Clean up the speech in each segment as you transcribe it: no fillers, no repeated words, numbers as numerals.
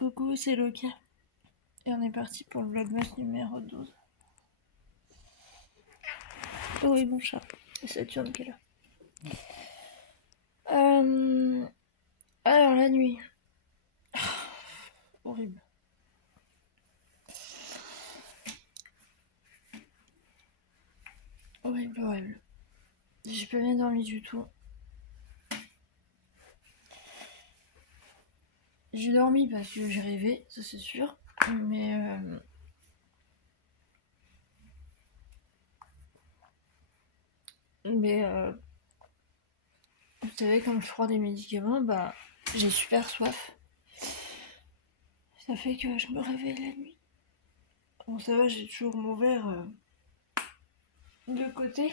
Coucou, c'est Loka. Et on est parti pour le vlogmas numéro 12. Oh oui, mon chat. Et Saturne qui est là. Alors, la nuit. Horrible. Horrible, horrible. J'ai pas bien dormi du tout. J'ai dormi parce que j'ai rêvé, ça c'est sûr. Mais vous savez, comme je prends des médicaments, bah j'ai super soif. Ça fait que je me réveille la nuit. Bon, ça va, j'ai toujours mon verre de côté.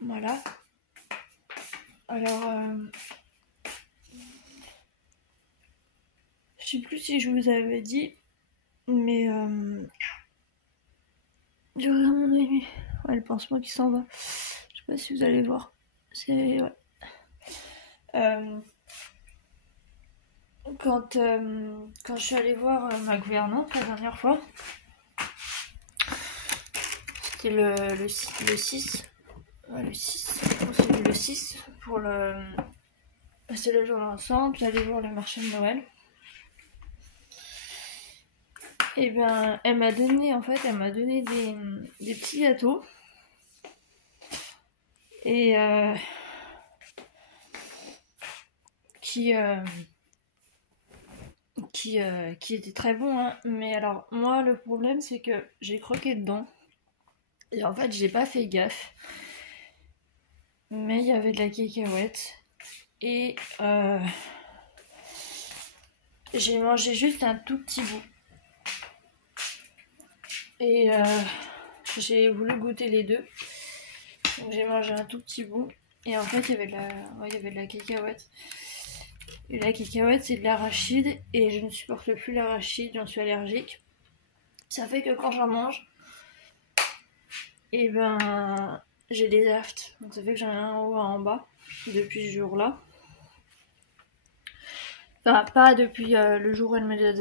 Voilà. Alors, je sais plus si je vous avais dit, mais j'ai regardé mon ami. Ouais, le pansement qui s'en va. Je sais pas si vous allez voir. C'est ouais. Quand je suis allée voir ma gouvernante la dernière fois, c'était le 6. Ouais, le 6. C'est le 6 pour le. C'est le jour d'ensemble, j'allais voir le marché de Noël. Et ben, elle m'a donné des petits gâteaux. Et qui étaient très bons, hein. Mais alors, moi, le problème, c'est que j'ai croqué dedans. Et en fait, j'ai pas fait gaffe. Mais il y avait de la cacahuète. Et j'ai mangé juste un tout petit bout. Et j'ai voulu goûter les deux. Donc j'ai mangé un tout petit bout. Et en fait, il y avait de la cacahuète. Et la cacahuète, c'est de l'arachide. Et je ne supporte plus l'arachide, j'en suis allergique. Ça fait que quand j'en mange, et ben j'ai des aftes. Donc ça fait que j'en ai un en haut et un en bas depuis ce jour-là. Enfin, pas depuis le jour où elle me l'a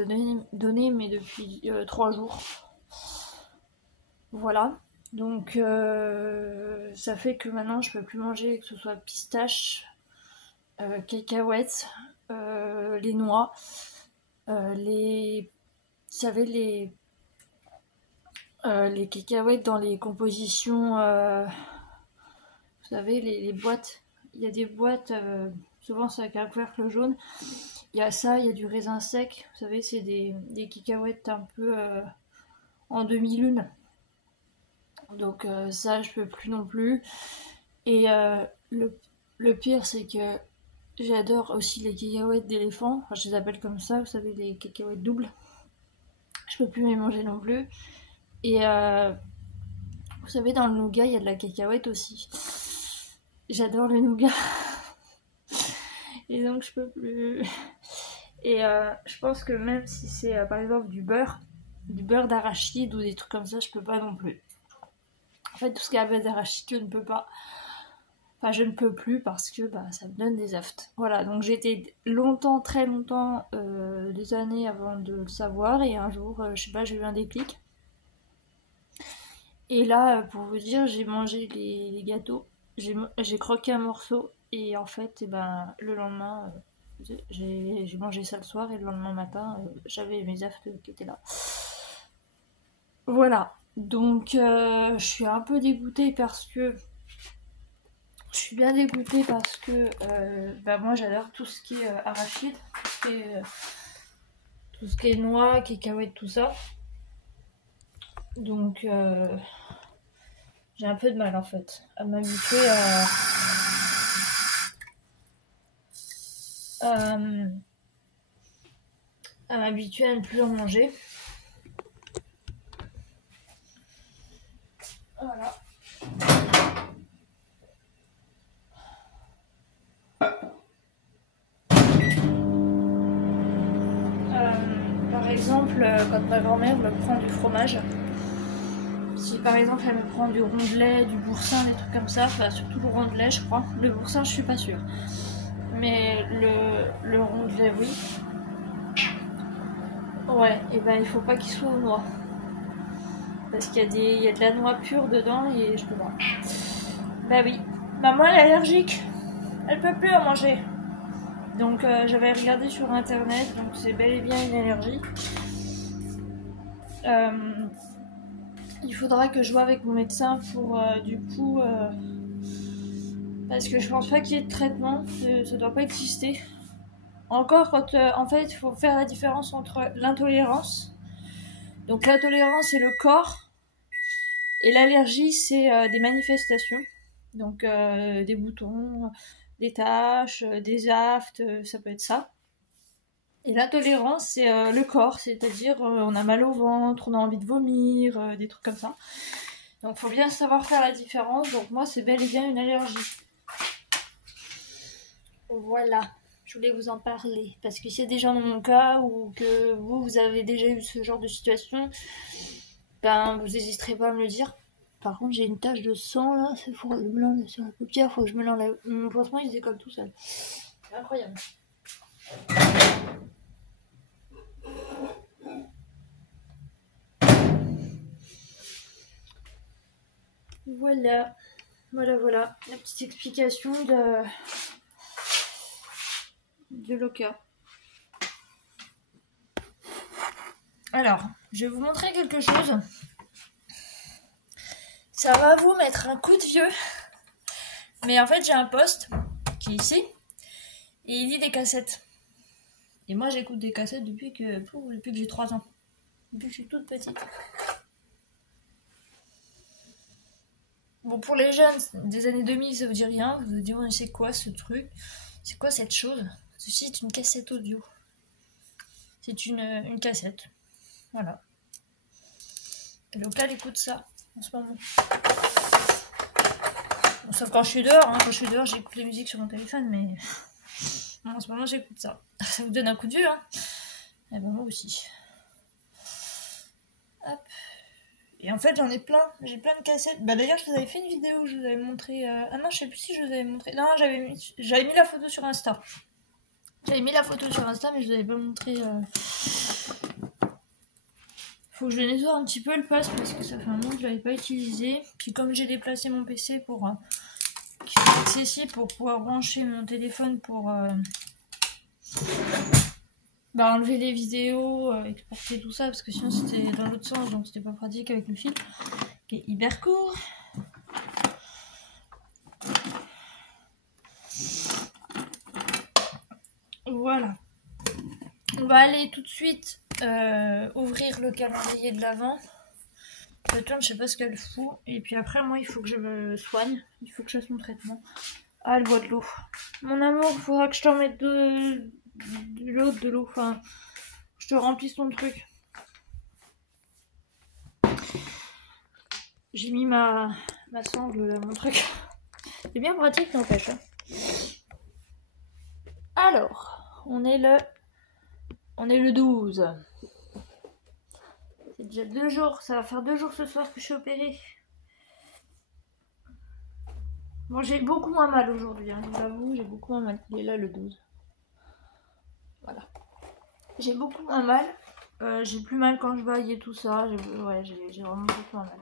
donné, mais depuis 3 jours. Voilà. Donc ça fait que maintenant je peux plus manger, que ce soit pistache, cacahuètes, les noix, vous savez, les cacahuètes dans les compositions, vous savez, les boîtes. Il y a des boîtes, souvent c'est avec un couvercle jaune. Il y a ça, il y a du raisin sec. Vous savez, c'est des cacahuètes un peu en demi-lune. Donc ça, je peux plus non plus. Et le pire, c'est que j'adore aussi les cacahuètes d'éléphant. Enfin, je les appelle comme ça, vous savez, les cacahuètes doubles. Je peux plus les manger non plus. Et vous savez, dans le nougat, il y a de la cacahuète aussi. J'adore le nougat. Et donc, je peux plus. Et je pense que même si c'est par exemple du beurre d'arachide ou des trucs comme ça, je peux pas non plus. En fait, tout ce qui est à base d'arachide, je ne peux pas. Enfin, je ne peux plus parce que ça me donne des aftes. Voilà, donc j'ai été longtemps, très longtemps, des années avant de le savoir. Et un jour, je sais pas, j'ai eu un déclic. Et là, pour vous dire, j'ai mangé les gâteaux. J'ai croqué un morceau. Et en fait, le lendemain, j'ai mangé ça le soir. Et le lendemain matin, j'avais mes aftes qui étaient là. Voilà. Donc, je suis un peu dégoûtée parce que... Je suis bien dégoûtée parce que moi j'adore tout ce qui est arachide, tout ce qui est noix, cacahuètes, tout ça. Donc j'ai un peu de mal en fait à m'habituer à m'habituer à ne plus en manger. Voilà. Par exemple, quand ma grand-mère me prend du fromage, si par exemple elle me prend du rondelet, du boursin, des trucs comme ça, enfin surtout le rondelet je crois, le boursin je suis pas sûre. mais le rondelet, oui. Ouais, et ben il faut pas qu'il soit aux noix. Parce qu'il y a de la noix pure dedans et je peux pas. Bah oui. Maman elle est allergique. Elle peut plus en manger. Donc j'avais regardé sur internet, donc c'est bel et bien une allergie. Il faudra que je vois avec mon médecin pour du coup... parce que je pense pas qu'il y ait de traitement, ça doit pas exister. Encore quand en fait il faut faire la différence entre l'intolérance. Donc l'intolérance c'est le corps et l'allergie c'est des manifestations. Donc des boutons, des taches, des aftes, ça peut être ça. Et l'intolérance c'est le corps, c'est-à-dire on a mal au ventre, on a envie de vomir, des trucs comme ça. Donc faut bien savoir faire la différence. Donc moi c'est bel et bien une allergie. Voilà. Je voulais vous en parler parce que s'il y a des gens dans mon cas ou que vous avez déjà eu ce genre de situation, ben vous n'hésiterez pas à me le dire. Par contre, j'ai une tache de sang là, c'est pour le blanc sur la paupière, faut que je me l'enlève. Mon pansement il se décolle tout seul. C'est incroyable. Voilà. Voilà. La petite explication de Loka. Alors, je vais vous montrer quelque chose. Ça va vous mettre un coup de vieux. Mais en fait, j'ai un poste qui est ici. Et il lit des cassettes. Et moi, j'écoute des cassettes depuis que j'ai 3 ans. Depuis que je suis toute petite. Bon, pour les jeunes des années 2000, ça vous dit rien. Vous vous dites, oh, c'est quoi ce truc? C'est quoi cette chose? Ceci est une cassette audio. C'est une cassette. Voilà. Et donc là, elle écoute ça en ce moment. Bon, sauf quand je suis dehors. Hein. Quand je suis dehors, j'écoute les musiques sur mon téléphone, mais en ce moment, j'écoute ça. Ça vous donne un coup de vieux, hein? Et ben moi aussi. Hop. Et en fait, j'en ai plein. J'ai plein de cassettes. Bah d'ailleurs, je vous avais fait une vidéo où je vous avais montré... Ah non, je sais plus si je vous avais montré... Non, j'avais mis la photo sur Insta. J'avais mis la photo sur Insta, mais je vous avais pas montré... Faut que je nettoie un petit peu le poste parce que ça fait un moment que je l'avais pas utilisé. Puis comme j'ai déplacé mon PC pour... qui soit accessible pour pouvoir brancher mon téléphone pour... enlever les vidéos, exporter tout ça, parce que sinon c'était dans l'autre sens, donc c'était pas pratique avec le fil, qui est hyper court. Voilà. On va aller tout de suite ouvrir le calendrier de l'Avent. Ça tourne, je sais pas ce qu'elle fout. Et puis après, moi, il faut que je me soigne. Il faut que je fasse mon traitement. Ah, elle boit de l'eau. Mon amour, il faudra que je t'en mette de l'eau. Enfin, je te remplisse ton truc. J'ai mis ma sangle dans mon truc. C'est bien pratique, n'empêche. Hein. Alors, on est le 12. C'est déjà 2 jours. Ça va faire 2 jours ce soir que je suis opérée. Bon, j'ai beaucoup moins mal aujourd'hui. Hein, je vous avoue, j'ai beaucoup moins mal. Il est là le 12. Voilà. J'ai beaucoup moins mal. J'ai plus mal quand je baille et tout ça. J'ai vraiment beaucoup moins mal.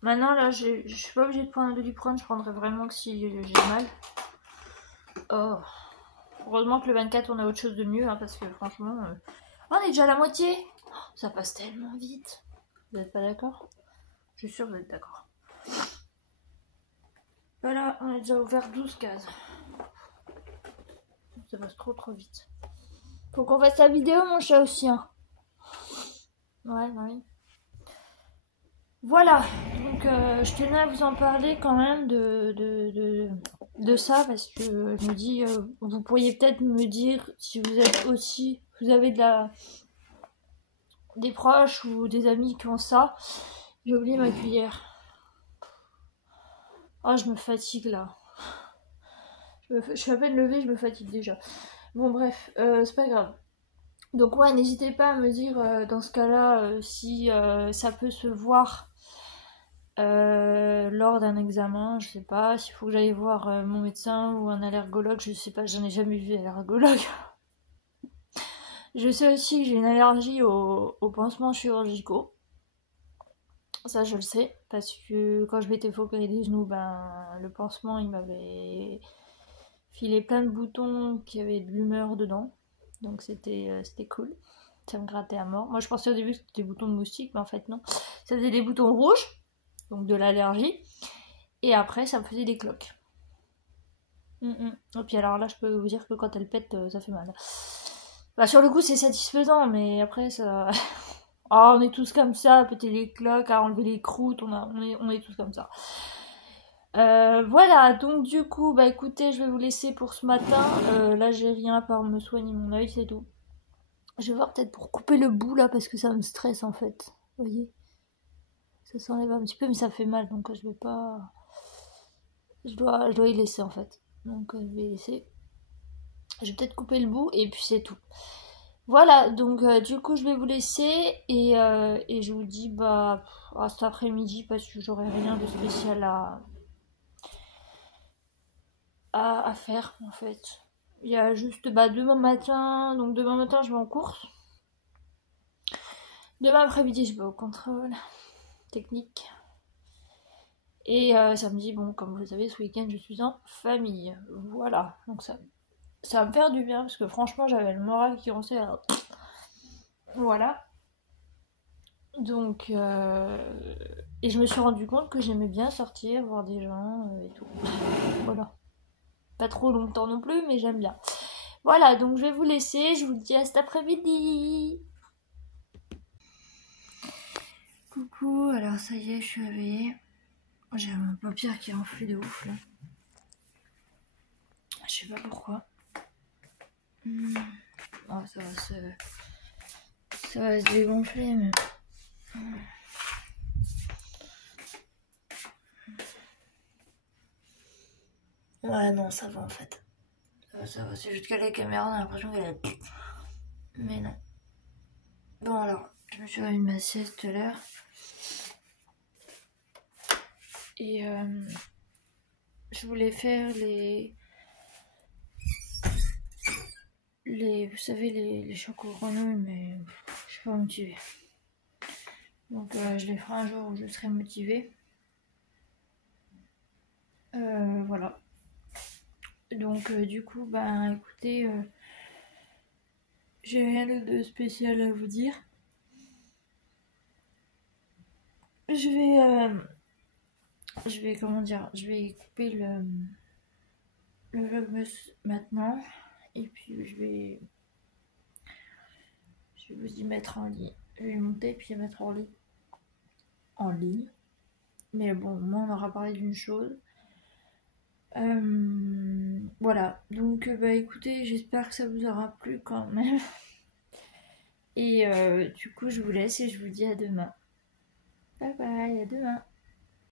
Maintenant, là, je suis pas obligée de prendre un Doliprane. Je prendrai vraiment que si j'ai mal. Oh. Heureusement que le 24, on a autre chose de mieux. Hein, parce que franchement... on est déjà à la moitié. Ça passe tellement vite. Vous n'êtes pas d'accord? Je suis sûre que vous êtes d'accord. Voilà, on a déjà ouvert 12 cases. Ça passe trop vite. Faut qu'on fasse la vidéo, mon chat aussi. Hein. Ouais, oui. Voilà, donc je tenais à vous en parler quand même de ça parce que je me dis, vous pourriez peut-être me dire si vous êtes aussi, vous avez des proches ou des amis qui ont ça. J'ai oublié ma cuillère. Oh, je me fatigue là. Je suis à peine levée, je me fatigue déjà. Bon bref, c'est pas grave. Donc ouais, n'hésitez pas à me dire dans ce cas-là si ça peut se voir lors d'un examen, je sais pas, s'il faut que j'aille voir mon médecin ou un allergologue, je sais pas, j'en ai jamais vu allergologue. Je sais aussi que j'ai une allergie aux pansements chirurgicaux. Ça, je le sais, parce que quand je m'étais fait opérer des genoux, le pansement, il m'avait filé plein de boutons qui avaient de l'humeur dedans. Donc c'était cool. Ça me grattait à mort. Moi, je pensais au début que c'était des boutons de moustique, mais en fait, non. Ça faisait des boutons rouges, donc de l'allergie. Et après, ça me faisait des cloques. Et puis alors là, je peux vous dire que quand elle pète, ça fait mal. Sur le coup, c'est satisfaisant, mais après, ça... Oh, on est tous comme ça, à péter les cloques, à enlever les croûtes, on est tous comme ça. Voilà, donc du coup, écoutez, je vais vous laisser pour ce matin. Là, j'ai rien à part me soigner mon œil, c'est tout. Je vais voir peut-être pour couper le bout là, parce que ça me stresse en fait. Vous voyez? Ça s'enlève un petit peu, mais ça fait mal, donc je vais pas... Je dois y laisser en fait. Donc je vais laisser. Je vais peut-être couper le bout, et puis c'est tout. Voilà, donc du coup je vais vous laisser et je vous dis à cet après-midi parce que j'aurai rien de spécial à faire en fait. Il y a juste demain matin, donc demain matin je vais en course. Demain après-midi je vais au contrôle technique. Et samedi, bon comme vous le savez, ce week-end je suis en famille. Voilà, donc ça va me faire du bien parce que franchement j'avais le moral qui ronçait. Voilà. Donc, et je me suis rendu compte que j'aimais bien sortir, voir des gens et tout. Voilà. Pas trop longtemps non plus, mais j'aime bien. Voilà, donc je vais vous laisser. Je vous dis à cet après-midi. Coucou, alors ça y est, je suis réveillée. J'ai un paupière qui enfle de ouf là. Je sais pas pourquoi. Oh, ça va se dégonfler, mais. Ouais, non, ça va en fait. Ça va, c'est juste qu'à la caméra, on a l'impression qu'elle a... Mais non. Bon, alors, je me suis remis ma sieste tout à l'heure. Et je voulais faire vous savez, les chocs aux grenouilles, mais je suis pas motivée. Donc, je les ferai un jour où je serai motivée. Voilà. Donc du coup, écoutez, j'ai rien de spécial à vous dire. Je vais comment dire, je vais couper le vlogmas maintenant et puis je vais vous y mettre en ligne. Je vais monter puis mettre en ligne. Mais bon, moi on aura parlé d'une chose. Voilà, donc écoutez, j'espère que ça vous aura plu quand même. Et du coup, je vous laisse et je vous dis à demain. Bye bye, à demain.